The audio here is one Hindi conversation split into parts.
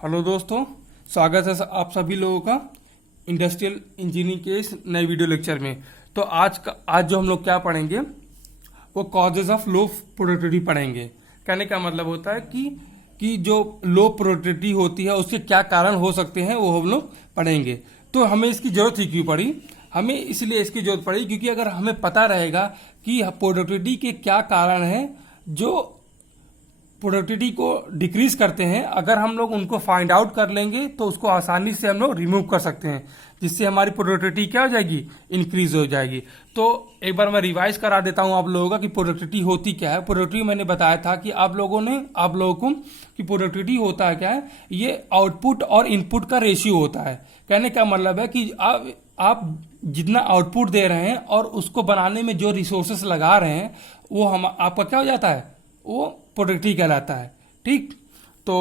हेलो दोस्तों, स्वागत है आप सभी लोगों का इंडस्ट्रियल इंजीनियरिंग के इस नए वीडियो लेक्चर में। तो आज जो हम लोग क्या पढ़ेंगे वो कॉजेज ऑफ लो प्रोडक्टिविटी पढ़ेंगे। कहने का मतलब होता है कि जो लो प्रोडक्टिविटी होती है उसके क्या कारण हो सकते हैं वो हम लोग पढ़ेंगे। तो हमें इसकी जरूरत ही क्यों पड़ी? हमें इसलिए इसकी जरूरत पड़ी क्योंकि अगर हमें पता रहेगा कि प्रोडक्टिविटी के क्या कारण हैं जो प्रोडक्टिविटी को डिक्रीज करते हैं, अगर हम लोग उनको फाइंड आउट कर लेंगे तो उसको आसानी से हम लोग रिमूव कर सकते हैं, जिससे हमारी प्रोडक्टिविटी क्या हो जाएगी, इंक्रीज हो जाएगी। तो एक बार मैं रिवाइज करा देता हूं आप लोगों का कि प्रोडक्टिविटी होती क्या है। प्रोडक्टिविटी मैंने बताया था कि आप लोगों को कि प्रोडक्टिविटी होता है क्या है, ये आउटपुट और इनपुट का रेशियो होता है। कहने का मतलब है कि आप जितना आउटपुट दे रहे हैं और उसको बनाने में जो रिसोर्सेस लगा रहे हैं वो आपका क्या हो जाता है, वो प्रोडक्टिविटी कहलाता है। ठीक, तो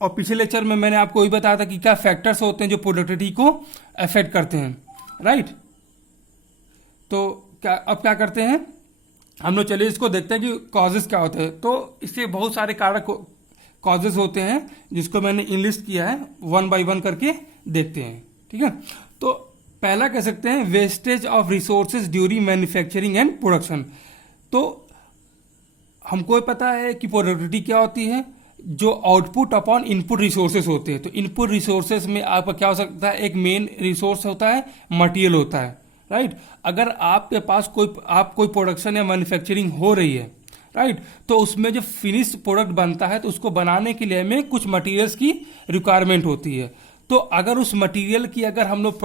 और पिछले लेक्चर में मैंने आपको ये बताया था कि क्या फैक्टर्स होते हैं जो प्रोडक्टिविटी को अफेक्ट करते हैं, राइट। तो अब क्या करते हैं हम लोग, चलिए इसको देखते हैं कि कॉजेस क्या होते हैं। तो इसके बहुत सारे कारक कॉजेस होते हैं जिसको मैंने इनलिस्ट किया है, 1 बाय 1 करके देखते हैं। ठीक है, तो पहला कह सकते हैं wastage of resources during manufacturing and production. तो हमको पता है कि प्रोडक्टिविटी क्या होती है, जो आउटपुट अपॉन इनपुट रिसोर्सेस होते हैं। तो इनपुट रिसोर्सेस में आपका क्या हो सकता है, एक मेन रिसोर्स होता है, मटेरियल होता है, राइट। अगर आपके पास कोई प्रोडक्शन या मैन्युफैक्चरिंग हो रही है, राइट, तो उसमें जो फिनिश प्रोडक्ट बनता है तो उसको बनाने के लिए हमें कुछ मटेरियल्स की रिक्वायरमेंट होती है। तो अगर उस मटेरियल की अगर हम लोग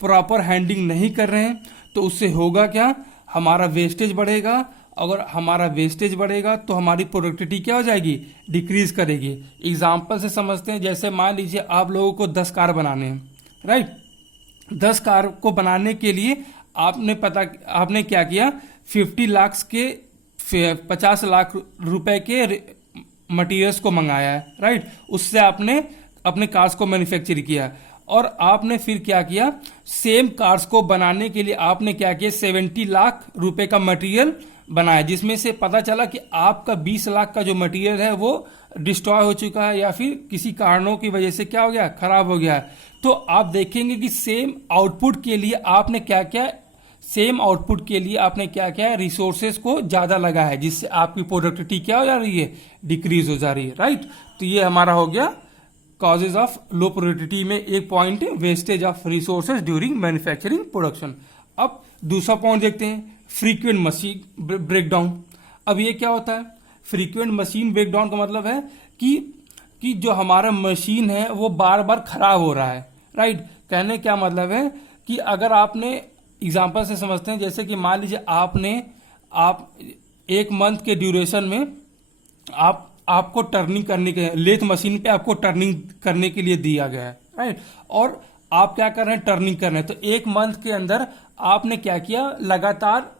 प्रॉपर हैंडलिंग नहीं कर रहे हैं तो उससे होगा क्या, हमारा वेस्टेज बढ़ेगा। अगर हमारा वेस्टेज बढ़ेगा तो हमारी प्रोडक्टिविटी क्या हो जाएगी, डिक्रीज करेगी। एग्जाम्पल से समझते हैं, जैसे मान लीजिए आप लोगों को 10 कार बनाने हैं, राइट। 10 कार को बनाने के लिए आपने क्या किया, 50 लाख के 50 लाख रुपए के मटेरियल्स को मंगाया है, राइट। उससे आपने अपने कार्स को मैन्युफैक्चर किया और आपने फिर क्या किया, सेम कार्स को बनाने के लिए आपने क्या किया, 70 लाख रुपए का मटेरियल बनाया, जिसमें से पता चला कि आपका 20 लाख का जो मटेरियल है वो डिस्ट्रॉय हो चुका है या फिर किसी कारणों की वजह से क्या हो गया, खराब हो गया है। तो आप देखेंगे कि सेम आउटपुट के लिए आपने क्या क्या रिसोर्सेज को ज्यादा लगा है, जिससे आपकी प्रोडक्टिविटी क्या हो जा रही है, डिक्रीज हो जा रही है, राइट। तो ये हमारा हो गया कॉजेज ऑफ लो प्रोडक्टिविटी में एक point, wastage of resources during manufacturing production. अब दूसरा पॉइंट देखते हैं, फ्रीक्वेंट मशीन ब्रेकडाउन। अब ये क्या होता है, फ्रीक्वेंट मशीन ब्रेकडाउन का मतलब है कि जो हमारा मशीन है वो बार बार खराब हो रहा है, राइट। कहने क्या मतलब है कि अगर आपने एग्जांपल से समझते हैं, जैसे कि मान लीजिए आप 1 मंथ के ड्यूरेशन में आपको टर्निंग करने के लेथ मशीन पे आपको टर्निंग करने के लिए दिया गया है, राइट। और आप क्या कर रहे हैं, टर्निंग कर रहे हैं। तो 1 मंथ के अंदर आपने क्या किया, लगातार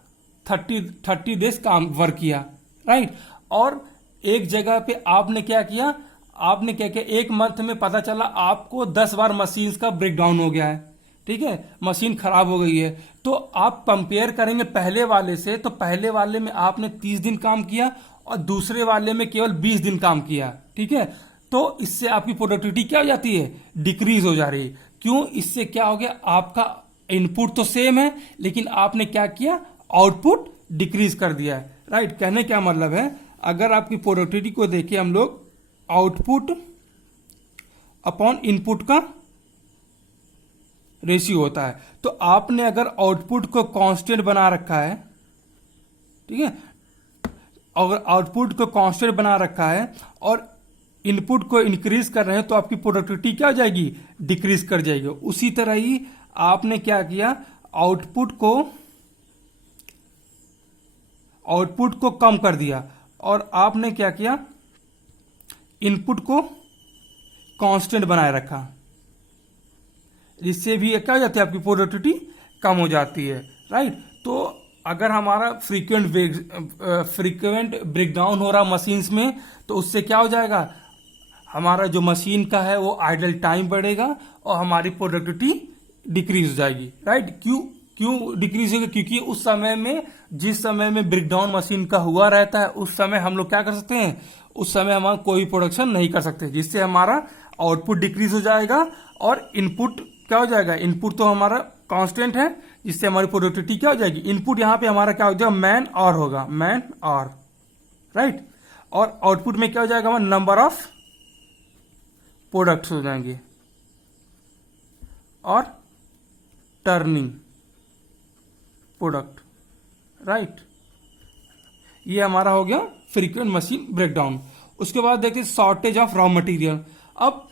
30 डेज काम वर्क किया, राइट। और एक जगह पे आपने क्या किया, 1 मंथ में पता चला आपको 10 बार मशीन का ब्रेकडाउन हो गया है, ठीक है, मशीन खराब हो गई है। तो आप कंपेयर करेंगे पहले वाले से, तो पहले वाले में आपने 30 दिन काम किया और दूसरे वाले में केवल 20 दिन काम किया, ठीक है। तो इससे आपकी प्रोडक्टिविटी क्या हो जाती है, डिक्रीज हो जा रही है। क्यों? इससे क्या हो गया, आपका इनपुट तो सेम है लेकिन आपने क्या किया, आउटपुट डिक्रीज कर दिया है, राइट। कहने क्या मतलब है, अगर आपकी प्रोडक्टिविटी को देखें हम लोग, आउटपुट अपॉन इनपुट का रेशियो होता है। तो आपने अगर आउटपुट को कांस्टेंट बना रखा है, ठीक है, अगर आउटपुट को कांस्टेंट बना रखा है और इनपुट को इंक्रीज कर रहे हैं तो आपकी प्रोडक्टिविटी क्या हो जाएगी, डिक्रीज कर जाएगी। उसी तरह ही आपने क्या किया, आउटपुट को कम कर दिया और आपने क्या किया, इनपुट को कांस्टेंट बनाए रखा, जिससे भी क्या हो जाती है, आपकी प्रोडक्टिविटी कम हो जाती है, राइट। तो अगर हमारा फ्रीक्वेंट ब्रेकडाउन हो रहा मशीन्स में, तो उससे क्या हो जाएगा, हमारा जो मशीन का है वो आइडल टाइम बढ़ेगा और हमारी प्रोडक्टिविटी डिक्रीज हो जाएगी, राइट। क्यों डिक्रीज होगी, क्योंकि उस समय में जिस समय में ब्रेकडाउन मशीन का हुआ रहता है उस समय हम लोग क्या कर सकते हैं, उस समय हम कोई प्रोडक्शन नहीं कर सकते, जिससे हमारा आउटपुट डिक्रीज हो जाएगा और इनपुट क्या हो जाएगा, इनपुट तो हमारा कांस्टेंट है, जिससे हमारी प्रोडक्टिविटी क्या हो जाएगी, इनपुट यहाँ पे हमारा क्या हो जाएगा, मैन आवर होगा, मैन आवर, राइट। और आउटपुट में क्या हो जाएगा, हमारा नंबर ऑफ प्रोडक्ट्स हो जाएंगे और टर्निंग प्रोडक्ट, राइट। ये हमारा हो गया फ्रीक्वेंट मशीन ब्रेकडाउन। उसके बाद देखते हैं शॉर्टेज ऑफ रॉ मटेरियल। अब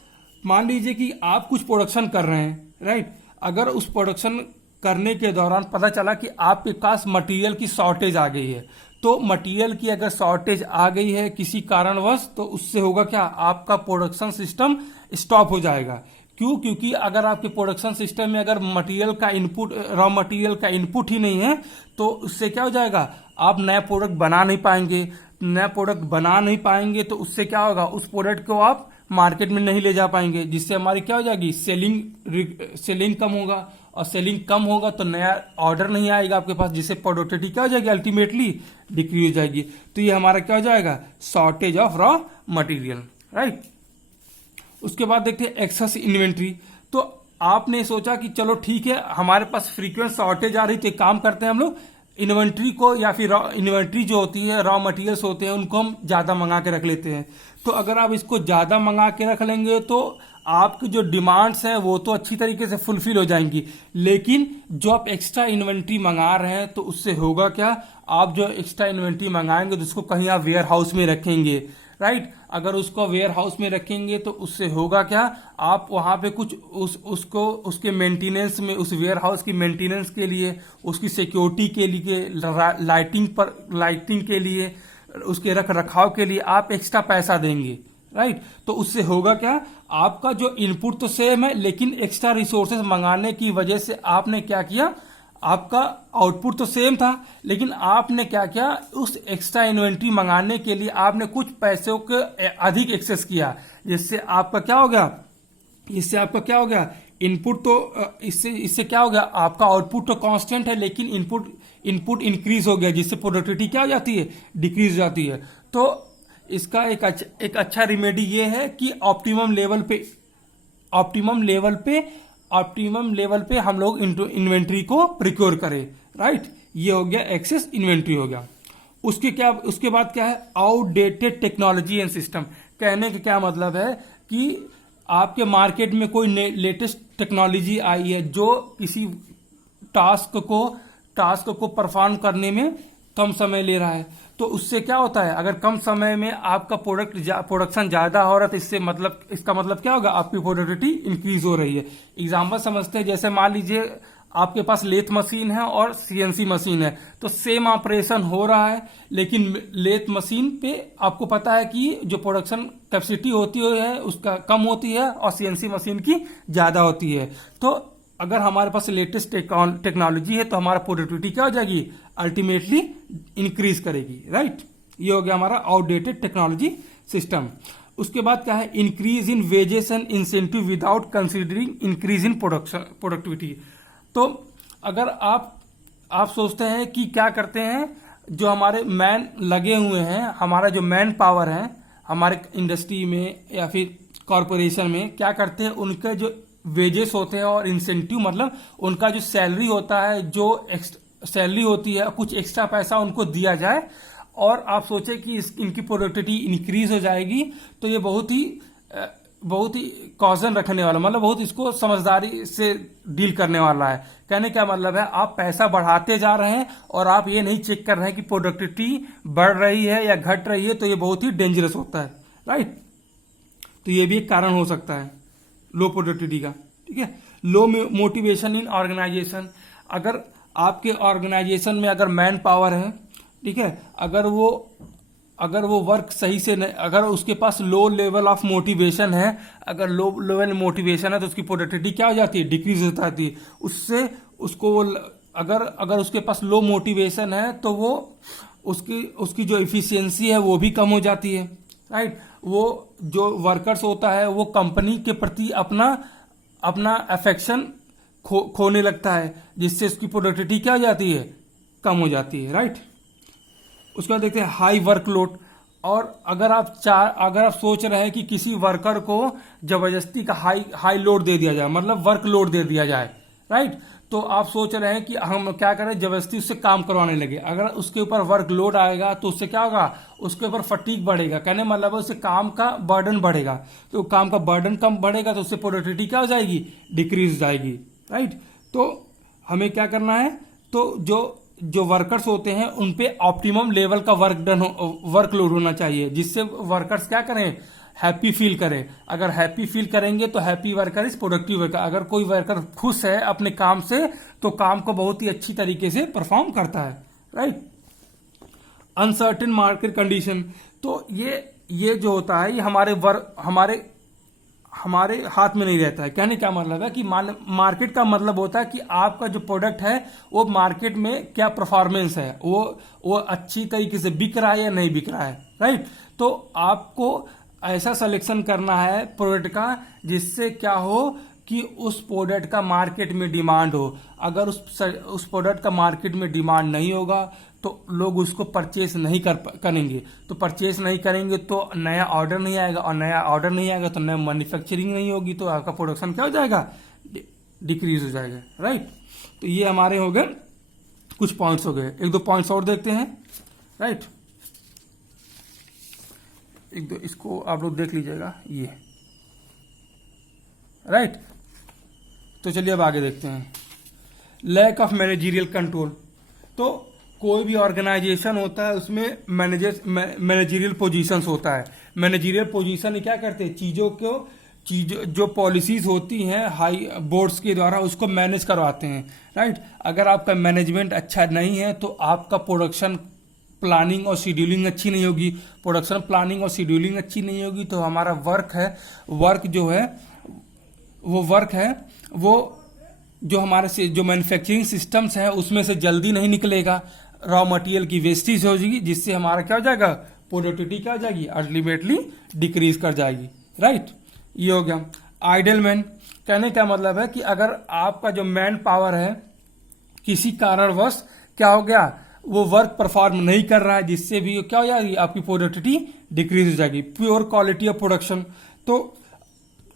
मान लीजिए कि आप कुछ प्रोडक्शन कर रहे हैं, राइट। अगर उस प्रोडक्शन करने के दौरान पता चला कि आपके पास मटेरियल की शॉर्टेज आ गई है, तो मटेरियल की अगर शॉर्टेज आ गई है किसी कारणवश, तो उससे होगा क्या, आपका प्रोडक्शन सिस्टम स्टॉप हो जाएगा। क्यों? क्योंकि अगर आपके प्रोडक्शन सिस्टम में अगर मटेरियल का इनपुट, रॉ मटेरियल का इनपुट ही नहीं है, तो उससे क्या हो जाएगा, आप नया प्रोडक्ट बना नहीं पाएंगे। नया प्रोडक्ट बना नहीं पाएंगे तो उससे क्या होगा, उस प्रोडक्ट को आप मार्केट में नहीं ले जा पाएंगे, जिससे हमारी क्या हो जाएगी, सेलिंग कम होगा, और सेलिंग कम होगा तो नया ऑर्डर नहीं आएगा आपके पास, जिससे प्रोडक्टिविटी क्या हो जाएगी, अल्टीमेटली डिक्रीज हो जाएगी। तो ये हमारा क्या हो जाएगा, shortage of raw material, right. उसके बाद देखते हैं एक्सेस इन्वेंट्री। तो आपने सोचा कि चलो ठीक है, हमारे पास फ्रीक्वेंट शॉर्टेज आ रही, तो एक काम करते हैं हम लोग इन्वेंट्री को, या फिर इन्वेंट्री जो होती है, रॉ मटेरियल्स होते हैं, उनको हम ज्यादा मंगा के रख लेते हैं। तो अगर आप इसको ज्यादा मंगा के रख लेंगे तो आपकी जो डिमांड्स हैं वो तो अच्छी तरीके से फुलफिल हो जाएंगी, लेकिन जो आप एक्स्ट्रा इन्वेंट्री मंगा रहे हैं तो उससे होगा क्या, आप जो एक्स्ट्रा इन्वेंट्री मंगाएंगे तो उसको कहीं आप वेयर हाउस में रखेंगे, राइट। अगर उसको वेयर हाउस में रखेंगे तो उससे होगा क्या, आप वहां पे कुछ उसको उसके मेंटेनेंस में, उस वेयर हाउस की मेंटेनेंस के लिए, उसकी सिक्योरिटी के लिए, लाइटिंग के लिए, उसके रख रखाव के लिए आप एक्स्ट्रा पैसा देंगे, राइट। तो उससे होगा क्या, आपका जो इनपुट तो सेम है, लेकिन एक्स्ट्रा रिसोर्सेज मंगाने की वजह से आपने क्या किया, आपका आउटपुट तो सेम था, लेकिन आपने क्या किया, उस एक्स्ट्रा इन्वेंट्री मंगाने के लिए आपने कुछ पैसों के अधिक एक्सेस किया, जिससे आपका क्या हो गया, इनपुट तो इससे क्या हो गया, आपका आउटपुट तो कांस्टेंट है, लेकिन इनपुट इंक्रीज हो गया, जिससे प्रोडक्टिविटी क्या हो जाती है, डिक्रीज हो जाती है। तो इसका एक अच्छा रिमेडी ये है कि ऑप्टिमम लेवल पे हम लोग इन्वेंट्री को प्रिक्योर करें, राइट। ये हो गया एक्सेस इन्वेंट्री हो गया। उसके बाद क्या है, आउटडेटेड टेक्नोलॉजी एंड सिस्टम। कहने का क्या मतलब है कि आपके मार्केट में कोई लेटेस्ट टेक्नोलॉजी आई है जो किसी टास्क को परफॉर्म करने में कम समय ले रहा है, तो उससे क्या होता है, अगर कम समय में आपका प्रोडक्शन ज्यादा हो रहा है, तो इसका मतलब क्या होगा, आपकी प्रोडक्टिविटी इंक्रीज हो रही है। एग्जांपल समझते हैं, जैसे मान लीजिए आपके पास लेथ मशीन है और सीएनसी मशीन है, तो सेम ऑपरेशन हो रहा है, लेकिन लेथ मशीन पे आपको पता है कि जो प्रोडक्शन कैपेसिटी होती है उसका कम होती है, और सीएनसी मशीन की ज्यादा होती है। तो अगर हमारे पास लेटेस्ट टेक्नोलॉजी है तो हमारा प्रोडक्टिविटी क्या हो जाएगी, अल्टीमेटली इंक्रीज करेगी, राइट। ये हो गया हमारा आउटडेटेड टेक्नोलॉजी सिस्टम। उसके बाद क्या है, increase in wages and incentive without considering increase in productivity. तो अगर आप सोचते हैं कि क्या करते हैं, जो हमारे मैन लगे हुए हैं, हमारा जो मैन पावर है हमारे इंडस्ट्री में या फिर कॉरपोरेशन में, क्या करते हैं, उनके जो वेजेस होते हैं और इंसेंटिव, मतलब उनका जो सैलरी होता है, जो सैलरी होती है, कुछ एक्स्ट्रा पैसा उनको दिया जाए, और आप सोचे कि इनकी प्रोडक्टिविटी इंक्रीज हो जाएगी। तो ये बहुत ही कॉजन रखने वाला, मतलब बहुत इसको समझदारी से डील करने वाला है। कहने का मतलब है, आप पैसा बढ़ाते जा रहे हैं और आप ये नहीं चेक कर रहे हैं कि प्रोडक्टिविटी बढ़ रही है या घट रही है, तो ये बहुत ही डेंजरस होता है, राइट। तो ये भी एक कारण हो सकता है लो प्रोडक्टिविटी का, ठीक है। Low motivation in organisation. अगर आपके ऑर्गेनाइजेशन में अगर मैन पावर है, ठीक है, अगर वो वर्क सही से नहीं, अगर उसके पास लो लेवल ऑफ मोटिवेशन है, अगर लो लेवल मोटिवेशन है, तो उसकी प्रोडक्टिविटी क्या हो जाती है, डिक्रीज हो जाती है। उससे उसको अगर उसके पास लो मोटिवेशन है तो वो उसकी जो इफिशियंसी है वो भी कम हो जाती है, राइट। वो जो वर्कर्स होता है वो कंपनी के प्रति अपना अफेक्शन खोने लगता है, जिससे उसकी प्रोडक्टिविटी क्या हो जाती है, कम हो जाती है, राइट। उसके बाद देखते हैं हाई वर्कलोड। और अगर आप सोच रहे हैं कि किसी वर्कर को जबरदस्ती का हाई लोड दे दिया जाए, मतलब वर्क लोड दे दिया जाए, राइट, तो आप सोच रहे हैं कि हम क्या करें, जबरदस्ती उससे काम करवाने लगे। अगर उसके ऊपर वर्क लोड आएगा तो उससे क्या होगा, उसके ऊपर फटीग बढ़ेगा, कहने मतलब उससे काम का बर्डन बढ़ेगा। तो काम का बर्डन कम बढ़ेगा तो उससे प्रोडक्टिविटी क्या हो जाएगी, डिक्रीज हो जाएगी, राइट। तो हमें क्या करना है, तो जो वर्कर्स होते हैं उन पे ऑप्टिमम लेवल का वर्कलोड होना चाहिए, जिससे वर्कर्स क्या करें, हैप्पी फील करें। अगर हैप्पी फील करेंगे तो happy worker is productive worker. अगर कोई वर्कर खुश है अपने काम से तो काम को बहुत ही अच्छी तरीके से परफॉर्म करता है, राइट। अनसर्टेन मार्केट कंडीशन, तो ये जो होता है ये हमारे हाथ में नहीं रहता है। कहने क्या मतलब है कि मार्केट का मतलब होता है कि आपका जो प्रोडक्ट है वो मार्केट में क्या परफॉर्मेंस है, वो अच्छी तरीके से बिक रहा है या नहीं बिक रहा है, राइट। तो आपको ऐसा सिलेक्शन करना है प्रोडक्ट का जिससे क्या हो कि उस प्रोडक्ट का मार्केट में डिमांड हो। अगर उस प्रोडक्ट का मार्केट में डिमांड नहीं होगा तो लोग उसको परचेस नहीं करेंगे। तो परचेस नहीं करेंगे तो नया ऑर्डर नहीं आएगा, और नया ऑर्डर नहीं आएगा तो नया मैन्युफैक्चरिंग नहीं होगी, तो आपका प्रोडक्शन क्या हो जाएगा, डिक्रीज हो जाएगा, राइट। तो ये हमारे हो गए कुछ पॉइंट्स हो गए। एक दो पॉइंट्स और देखते हैं, राइट। एक दो इसको आप लोग देख लीजिएगा, ये, राइट। तो चलिए अब आगे देखते हैं। लैक ऑफ मैनेजरियल कंट्रोल, तो कोई भी ऑर्गेनाइजेशन होता है उसमें मैनेजरियल पोजीशंस होता है। मैनेजरियल पोजीशन क्या करते हैं, चीजों जो पॉलिसीज होती हैं हाई बोर्ड्स के द्वारा उसको मैनेज करवाते हैं, राइट। अगर आपका मैनेजमेंट अच्छा नहीं है तो आपका प्रोडक्शन प्लानिंग और शेड्यूलिंग अच्छी नहीं होगी। प्रोडक्शन प्लानिंग और शेड्यूलिंग अच्छी नहीं होगी तो हमारा वर्क जो हमारे जो मैन्युफैक्चरिंग सिस्टम्स हैं उसमें से जल्दी नहीं निकलेगा, रॉ मटेरियल की वेस्टेज हो जाएगी, जिससे हमारा क्या हो जाएगा, प्रोडक्टिविटी क्या हो जाएगी, अल्टीमेटली डिक्रीज कर जाएगी, राइट। ये हो गया। आइडल मैन, कहने का मतलब है कि अगर आपका जो मैन पावर है किसी कारणवश क्या हो गया, वो वर्क परफॉर्म नहीं कर रहा है, जिससे भी क्या हो जाएगी, आपकी प्रोडक्टिविटी डिक्रीज हो जाएगी। प्योर क्वालिटी ऑफ प्रोडक्शन, तो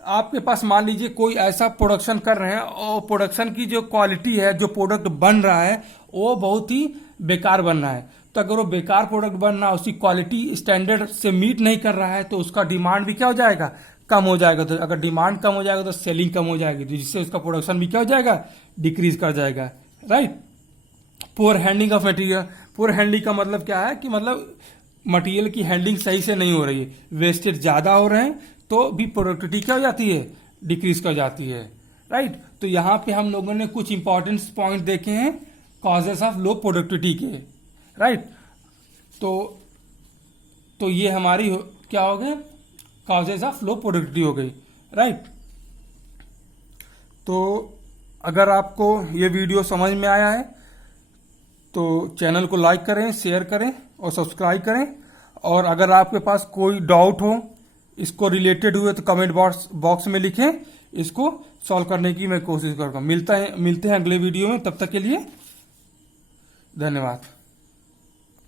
आपके पास मान लीजिए कोई ऐसा प्रोडक्शन कर रहे हैं और प्रोडक्शन की जो क्वालिटी है, जो प्रोडक्ट बन रहा है वो बहुत ही बेकार बन रहा है। तो अगर वो बेकार प्रोडक्ट बन रहा है, उसकी क्वालिटी स्टैंडर्ड से मीट नहीं कर रहा है तो उसका डिमांड भी क्या हो जाएगा, कम हो जाएगा। तो अगर डिमांड कम हो जाएगा तो सेलिंग कम हो जाएगी, तो जिससे उसका प्रोडक्शन भी क्या हो जाएगा, डिक्रीज कर जाएगा, right. Poor handling of material, poor handling का मतलब क्या है कि मतलब मटेरियल की हैंडलिंग सही से नहीं हो रही है, वेस्टेज ज्यादा हो रहे हैं तो भी प्रोडक्टिविटी क्या हो जाती है, डिक्रीज कर जाती है, राइट। तो यहाँ पे हम लोगों ने कुछ इंपॉर्टेंट पॉइंट देखे हैं कॉजेस ऑफ लो प्रोडक्टिविटी के, राइट। तो ये हमारी क्या हो गए, कॉजेस ऑफ लो प्रोडक्टिविटी हो गई, राइट। तो अगर आपको ये वीडियो समझ में आया है तो चैनल को लाइक करें, शेयर करें और सब्सक्राइब करें। और अगर आपके पास कोई डाउट हो इसको रिलेटेड हुए तो कमेंट बॉक्स में लिखें, इसको सॉल्व करने की मैं कोशिश करूँगा। मिलते हैं अगले वीडियो में, तब तक के लिए धन्यवाद।